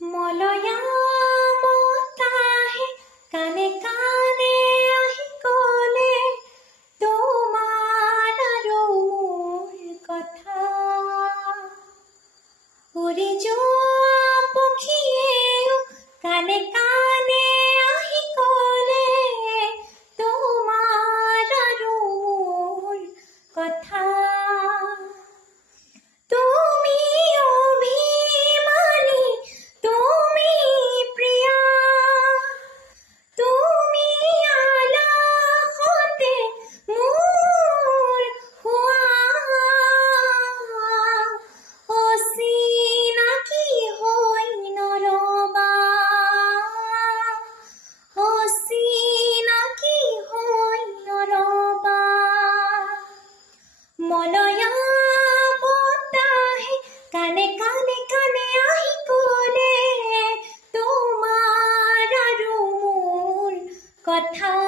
মলয়া মতাহে কানে কানে আহি কলে তোমার আৰু মোৰ কথা। উৰি যোৱা পক্ষীয়েও কানে কানে আহি কলে তোমাৰ আৰু মোৰ কথা। তুমি অভিমানী, তুমি প্ৰিয়া, তুমি আলাসতে মোৰ হোৱা। অচিনাকি হৈ নৰবা, অচিনাকি হৈ নৰবা। মলয়া বতাহে কানে কানে কানে আহি কলে তোমাৰ আৰু মোৰ কথা।